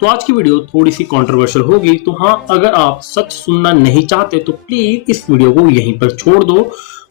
तो आज की वीडियो थोड़ी सी कंट्रोवर्शियल होगी। तो हाँ, अगर आप सच सुनना नहीं चाहते तो प्लीज इस वीडियो को यहीं पर छोड़ दो।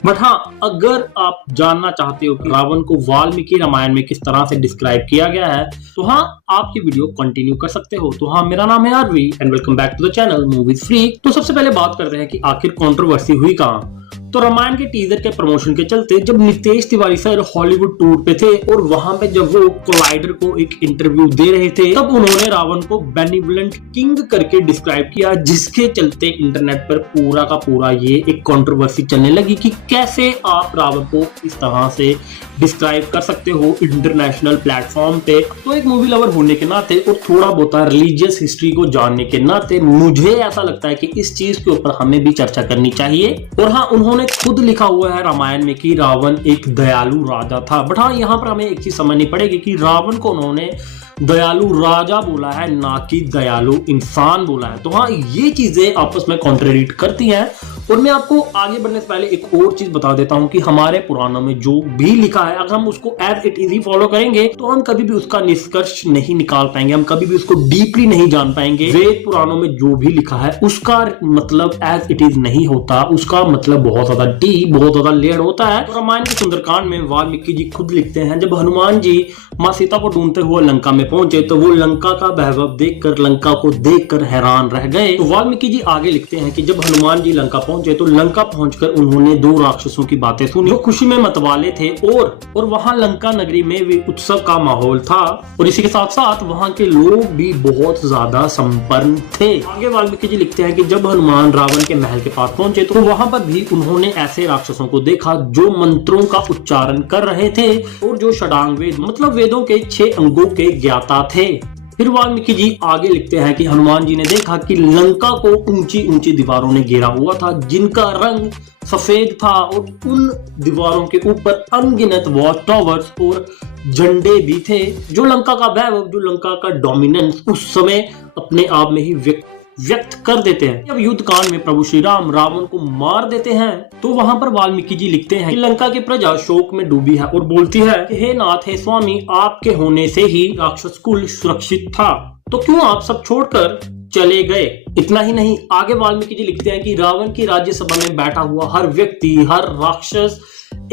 बट हाँ, अगर आप जानना चाहते हो कि रावण को वाल्मीकि रामायण में किस तरह से डिस्क्राइब किया गया है तो हाँ, आप ये वीडियो कंटिन्यू कर सकते हो। तो हाँ, मेरा नाम है Aarvi and welcome back to the channel movies free. तो सबसे पहले बात करते हैं कि आखिर कंट्रोवर्सी हुई कहाँ। तो रामायण के टीजर के प्रमोशन के चलते जब Nitesh Tiwari sir Hollywood tour पे थे और वहां पे जब वो कोलाइडर को एक इंटरव्यू दे रहे थे तब उन्होंने रावण को बेनिवोलेंट किंग करके डिस्क्राइब किया, जिसके चलते इंटरनेट पर पूरा का पूरा ये एक कंट्रोवर्सी चलने लगी कि कैसे आप रावण को इस तरह से डिस्क्राइब कर सकते हो इंटरनेशनल प्लेटफॉर्म पे। तो एक मूवी लवर होने के नाते और थोड़ा बहुत रिलीजियस हिस्ट्री को जानने के नाते मुझे ऐसा लगता है कि इस चीज के ऊपर हमें भी चर्चा करनी चाहिए। और हाँ, उन्होंने खुद लिखा हुआ है रामायण में कि रावण एक दयालु राजा था। बट हाँ, यहाँ पर हमें एक चीज समझनी पड़ेगी कि रावण को उन्होंने दयालु राजा बोला है, ना कि दयालु इंसान बोला है। तो हाँ, ये चीजें आपस में कॉन्ट्रडिक्ट करती हैं। और मैं आपको आगे बढ़ने से पहले एक और चीज बता देता हूं कि हमारे पुराणों में जो भी लिखा है अगर हम उसको एज इट इज ही फॉलो करेंगे तो हम कभी भी उसका निष्कर्ष नहीं निकाल पाएंगे, हम कभी भी उसको डीपली नहीं जान पाएंगे। वेद पुराणों में जो भी लिखा है उसका मतलब एज इट इज नहीं होता, उसका मतलब बहुत ज्यादा डीप, बहुत ज्यादा लेयर होता है। तो रामायण के सुंदरकांड में वाल्मीकि जी खुद लिखते हैं, जब हनुमान जी माँ सीता को ढूंढते हुए लंका में पहुंचे तो वो लंका का वैभव देखकर, लंका को देखकर हैरान रह गए। तो वाल्मीकि जी आगे लिखते हैं कि जब हनुमान जी लंका पहुंचे तो लंका पहुंचकर उन्होंने दो राक्षसों की बातें सुनी जो खुशी में मतवाले थे और वहां लंका नगरी में भी उत्सव का माहौल था और इसी के साथ साथ वहां के लोग भी बहुत ज्यादा संपन्न थे। आगे वाल्मीकि जी लिखते हैं कि जब हनुमान रावण के महल के पास पहुंचे तो वहां पर भी उन्होंने ऐसे राक्षसों को देखा जो मंत्रों का उच्चारण कर रहे थे और जो षडांग वेद मतलब वेदों के 6 अंगों के ज्ञाता थे। फिर वाल्मीकि जी आगे लिखते हैं कि हनुमान जी ने देखा कि लंका को ऊंची ऊंची दीवारों ने घेरा हुआ था जिनका रंग सफेद था और उन दीवारों के ऊपर अनगिनत वॉच टावर्स और झंडे भी थे। जो लंका का वैभव, जो लंका का डोमिनेंस उस समय अपने आप में ही व्यक्त कर देते हैं। जब युद्ध कांड में प्रभु श्री राम रावण को मार देते हैं तो वहां पर वाल्मीकि जी लिखते हैं कि लंका की प्रजा शोक में डूबी है और बोलती है कि हे नाथ, हे स्वामी, आपके होने से ही राक्षस कुल सुरक्षित था, तो क्यों आप सब छोड़कर चले गए। इतना ही नहीं, आगे वाल्मीकि जी लिखते हैं कि रावण की राज्यसभा में बैठा हुआ हर व्यक्ति, हर राक्षस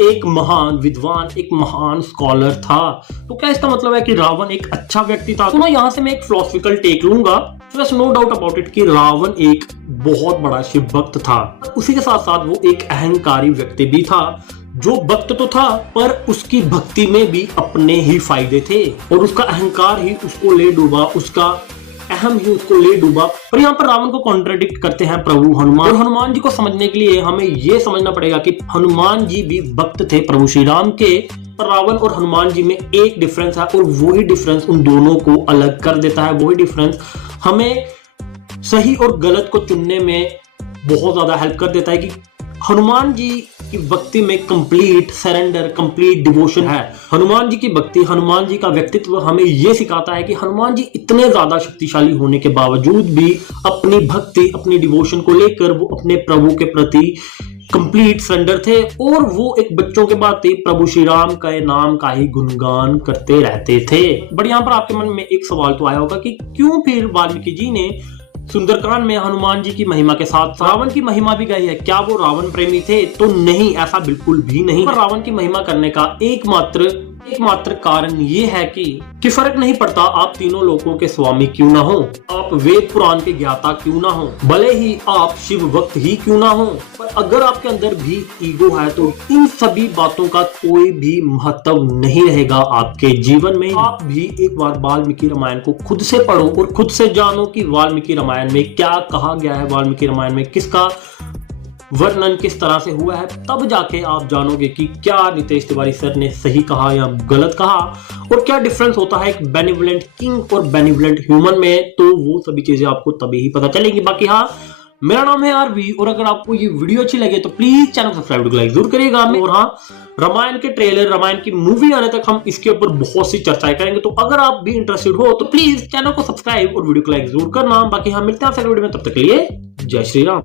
एक महान विद्वान, एक महान स्कॉलर था। तो क्या इसका मतलब है कि रावण एक अच्छा व्यक्ति था? सुनो, यहाँ से मैं एक फिलोसॉफिकल टेक लूंगा। नो डाउट अबाउट इट कि रावण एक बहुत बड़ा शिव भक्त था। उसी के साथ साथ वो एक अहंकारी व्यक्ति भी था। जो भक्त तो था पर उसकी भक्ति में भी अपने ही फायदे थे और उसका अहंकार ही उसको ले डूबा, उसका अहम ही उसको ले डूबा। पर यहाँ पर रावण को कॉन्ट्रडिक्ट करते हैं प्रभु हनुमान। और हनुमान जी को समझने के लिए हमें यह समझना पड़ेगा कि हनुमान जी भी भक्त थे प्रभु श्री राम के। पर रावण और हनुमान जी में एक डिफरेंस है और वही डिफरेंस उन दोनों को अलग कर देता है। वही डिफरेंस हमें सही और गलत को चुनने में बहुत ज्यादा हेल्प कर देता है कि हनुमान जी की भक्ति में कंप्लीट सरेंडर, कंप्लीट डिवोशन है। हनुमान जी की भक्ति, हनुमान जी का व्यक्तित्व हमें यह सिखाता है कि हनुमान जी इतने ज्यादा शक्तिशाली होने के बावजूद भी अपनी भक्ति, अपनी डिवोशन को लेकर वो अपने प्रभु के प्रति कंप्लीट सरेंडर थे और वो एक बच्चों के बाद प्रभु श्री राम का नाम का ही गुणगान करते रहते थे। बट यहाँ पर आपके मन में एक सवाल तो आया होगा कि क्यों फिर वाल्मीकि जी ने सुंदरकांड में हनुमान जी की महिमा के साथ रावण की महिमा भी गाई है? क्या वो रावण प्रेमी थे? तो नहीं, ऐसा बिल्कुल भी नहीं। पर रावण की महिमा करने का एकमात्र कारण ये है कि फर्क नहीं पड़ता आप तीनों लोगों के स्वामी क्यों ना हो, आप वेद पुराण के ज्ञाता क्यों ना हो, भले ही आप शिव भक्त ही क्यों ना हो, पर अगर आपके अंदर भी ईगो है तो इन सभी बातों का कोई भी महत्व नहीं रहेगा आपके जीवन में। आप भी एक बार वाल्मीकि रामायण को खुद से पढ़ो और खुद से जानो कि वाल्मीकि रामायण में क्या कहा गया है, वाल्मीकि रामायण में किसका वर्णन किस तरह से हुआ है। तब जाके आप जानोगे कि क्या नितेश तिवारी सर ने सही कहा या गलत कहा और क्या डिफरेंस होता है एक बेनिवोलेंट किंग और बेनिवोलेंट ह्यूमन में। तो वो सभी चीजें आपको तभी ही पता चलेंगी। बाकी हाँ, मेरा नाम है आरवी और अगर आपको ये वीडियो अच्छी लगे तो प्लीज चैनल सब्सक्राइब लाइक जरूर करिएगा। और हाँ, रामायण के ट्रेलर, रामायण की मूवी आने तक हम इसके ऊपर बहुत सी चर्चाएं करेंगे। तो अगर आप भी इंटरेस्टेड हो तो प्लीज चैनल को सब्सक्राइब और वीडियो को लाइक जरूर करना। बाकी हाँ, मिलते हैं आपसे अगली वीडियो में, तब तक के लिए जय श्री राम।